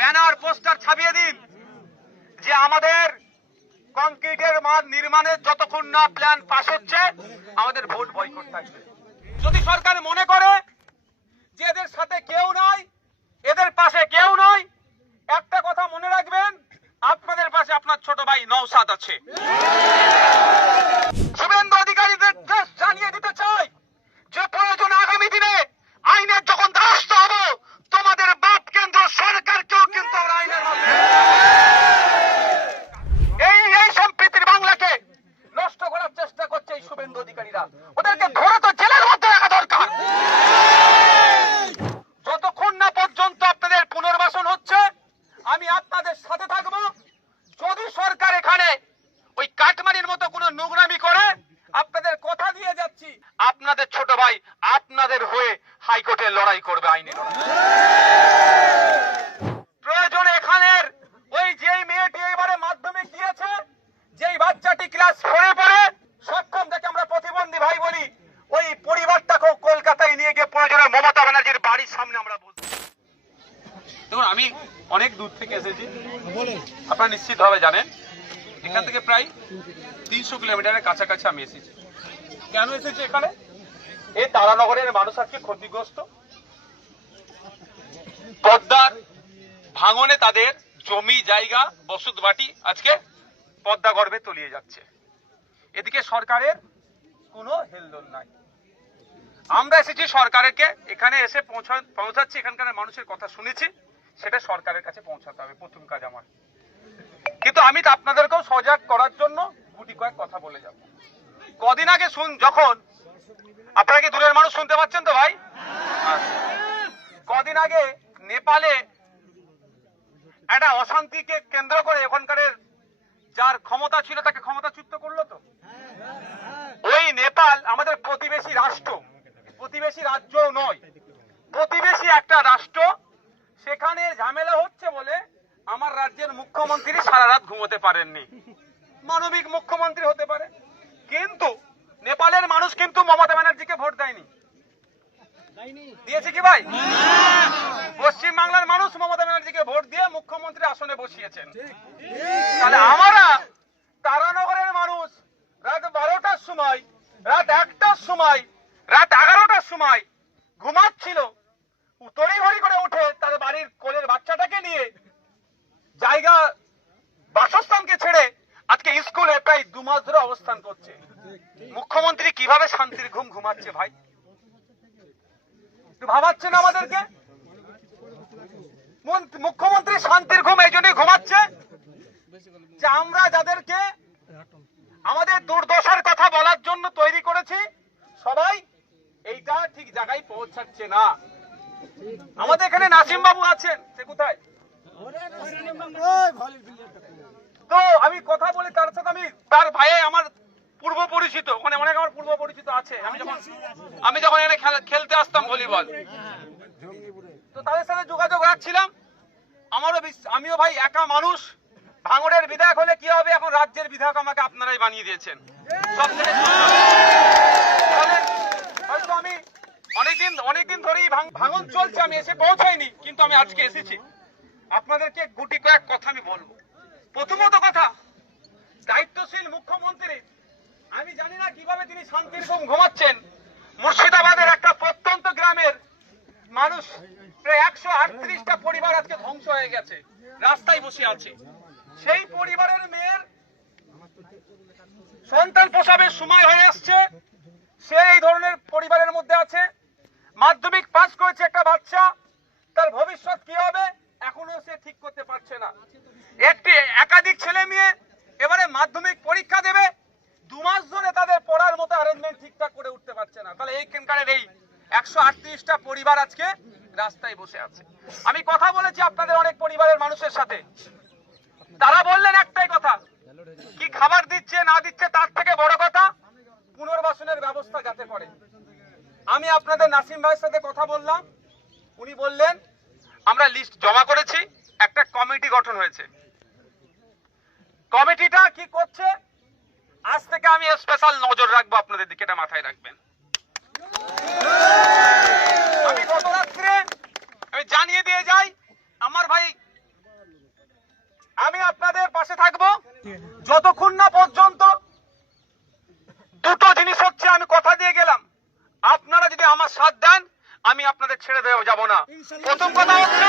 Banner poster ছাপিয়ে দিন যে আমাদের কংক্রিটের মাঠ নির্মাণের যতক্ষণ না প্ল্যান পাস হচ্ছে আমাদের ভোট বয়কট থাকবে। যদি সরকার মনে করে যে এদের সাথে কেউ নয়, এদের পাশে কেউ নয়, একটা কথা মনে রাখবেন, আপনাদের পাশে আপনার ছোট ভাই নওশাদ আছে। শুভেন্দু অধিকারীদের জানিয়ে দিতে চাই যে প্রয়োজন আগামী দিনে আইনের যখন দ্বারস্থ হব, তোমাদের বাপ কেন্দ্র সরকারকেও কিন্তু আমরা আইনের এই সম্প্রীতির বাংলাকে নষ্ট করার চেষ্টা করছে এই শুভেন্দু অধিকারীরা। ওদেরকে ধরে তো জেলের মধ্যে রাখা দরকার। যতক্ষণ না পর্যন্ত আপনাদের পুনর্বাসন হচ্ছে আমি আপনাদের সাথে থাকব। যদি সরকার এখানে ওই কাটমানির মতো কোনো নোংরামি করে, আপনাদের কথা দিয়ে যাচ্ছি, আপনাদের ছোট ভাই আপনাদের হয়ে হাইকোর্টে লড়াই করবে, আইনে প্রয়োজন। এখানের ওই যেই মেয়েটি এবারে মাধ্যমিক দিয়েছে, যেই বাচ্চাটি ক্লাস 4-এ পড়ে, সক্ষম থেকে আমরা প্রতিবন্ধী ভাই বলি, ওই পরিবারটাকেও কলকাতায় নিয়ে গিয়ে প্রয়োজনে মমতা ব্যানার্জির বাড়ির সামনে আমরা বলছি। দেখুন, আমি অনেক দূর থেকে এসেছি, আপনারা নিশ্চিতভাবে জানেন। এখান থেকে প্রায় 300 কিলোমিটারের কাছাকাছি আমি এসেছি। কেন এসেছি এখানে? এই তারানগরের মানুষ আজকে ক্ষতিগ্রস্ত। পদ্মার ভাঙনে তাদের জমি জায়গা বসত বাটি আজকে পদ্মা গর্ভে তলিয়ে যাচ্ছে। এদিকে সরকারের কোনো হেলদোল নাই। আমরা এসেছি সরকারকে এখানে এসে পৌঁছাচ্ছি, এখানকার মানুষের কথা শুনেছি, সেটা সরকারের কাছে পৌঁছাতে হবে, প্রথম কাজ আমার। কিন্তু আমি আপনাদেরকেও সজাগ করার জন্য গুটি কয়েক কথা বলে যাব। কদিন আগে যখন আপনারা কি দূরের মানুষ শুনতে পাচ্ছেন তো ভাই? কদিন আগে নেপালে একটা অশান্তিকে কেন্দ্র করে ওখানকার যার ক্ষমতা ছিল তাকে ক্ষমতাচ্যুত করলো তো। ওই নেপাল আমাদের প্রতিবেশী রাষ্ট্র, প্রতিবেশী রাজ্য নয়, প্রতিবেশী একটা রাষ্ট্র। সেখানে ঝামেলা হচ্ছে বলে আমার রাজ্যের মুখ্যমন্ত্রী সারা রাত ঘুমোতে পারেননি। মানবিক মুখ্যমন্ত্রী হতে পারে, কিন্তু নেপালের মানুষ কিন্তু মমতা ব্যানার্জিকে ভোট দেয়নি। দিয়েছে কি ভাই? পশ্চিম বাংলার মানুষ মমতা ব্যানার্জিকে ভোট দিয়ে মুখ্যমন্ত্রী আসনে বসিয়েছেন। তাহলে আমরা তারানগরের মানুষ রাত 12টার সময়, রাত 1টার সময়, রাত 11টার সময় ঘুমাচ্ছিল, তড়িঘড়ি করে উঠে তাদের বাড়ির কোলের বাচ্চাটাকে নিয়ে জায়গা বাসস্থানকে ছেড়ে আজকে স্কুলে প্রায় 2 মাস ধরে অবস্থান করছে। মুখ্যমন্ত্রী কিভাবে শান্তির ঘুম ঘুমাচ্ছে ভাই? ভাবাচ্ছেন আমাদেরকে? মুখ্যমন্ত্রী শান্তির ঘুম এই জন্যই ঘুমাচ্ছে যে আমরা যাদেরকে আমাদের দুর্দশার কথা বলার জন্য তৈরি করেছি, সবাই এইটা ঠিক জায়গায় পৌঁছাচ্ছে না। আমাদের এখানে নাসিম বাবু আছেন, সে কোথায়? তো আমি কথা বলি তার সাথে, আমি তার ভাই আমার পূর্ব পরিচিত, ওখানে অনেক আমার পূর্ব পরিচিত আছে। আমি যখন এখানে খেলতে আসতাম ভলিবল, তো তাদের সাথে যোগাযোগ রাখছিলাম। আমিও ভাই একা মানুষ, ভাঙড়ের বিধায়ক হলে কি হবে, এখন রাজ্যের বিধায়ক আমাকে আপনারাই বানিয়ে দিয়েছেন। হয়তো আমি অনেকদিন ধরেই ভাঙন চলছে, আমি এসে পৌঁছাইনি, কিন্তু আমি আজকে এসেছি। আপনাদেরকে গুটি কয়েক কথা আমি বলবো। প্রথমত কথা, দায়িত্বশীল মুখ্যমন্ত্রী, আমি জানি না কিভাবে তিনি শান্তির ঘুম ঘুমাচ্ছেন। মুর্শিদাবাদের একটা প্রত্যন্ত গ্রামের মানুষ, প্রায় 138টা পরিবার আজকে ধ্বংস হয়ে গেছে, রাস্তায় বসে আছে। সেই পরিবারের মেয়ের সন্তান প্রসবের সময় হয়ে আসছে, সে এই ধরনের পরিবারের মধ্যে আছে। মাধ্যমিক পাস করেছে একটা বাচ্চা, তার ভবিষ্যৎ কি হবে এখনো সে ঠিক করতে পারছে না। একাধিক ছেলে মেয়ে এবারে মাধ্যমিক পরীক্ষা দেবে, 2 মাস ধরে তাদের পড়ার মতো অ্যারেঞ্জমেন্ট ঠিকঠাক করে উঠতে পারছে না। তাহলে এইখানকার এই 138টা পরিবার আজকে রাস্তায় বসে আছে। আমি কথা বলেছি আপনাদের অনেক পরিবারের মানুষের সাথে, তারা বললেন একটাই কথা, কি খাবার দিচ্ছে না দিচ্ছে তার থেকে বড় কথা পুনর্বাসনের ব্যবস্থা যাতে করে। আমি আপনাদের নাসিম ভাইয়ের সাথে কথা বললাম, উনি বললেন আমরা লিস্ট জমা করেছি, একটা কমিটি গঠন হয়েছে। কমিটিটা কি করছে, আজ থেকে আমি স্পেশাল নজর রাখবো আপনাদের দিকে, এটা মাথায় রাখবেন। আমি গত রাত্রে আমি জানিয়ে দিয়ে যাই, আমার ভাই যতক্ষণ না পর্যন্ত দুটো জিনিস হচ্ছে, আমি কথা দিয়ে গেলাম, আপনারা যদি আমার সাথ দেন আমি আপনাদের ছেড়ে দেওয়া যাব না। প্রথম কথা হচ্ছে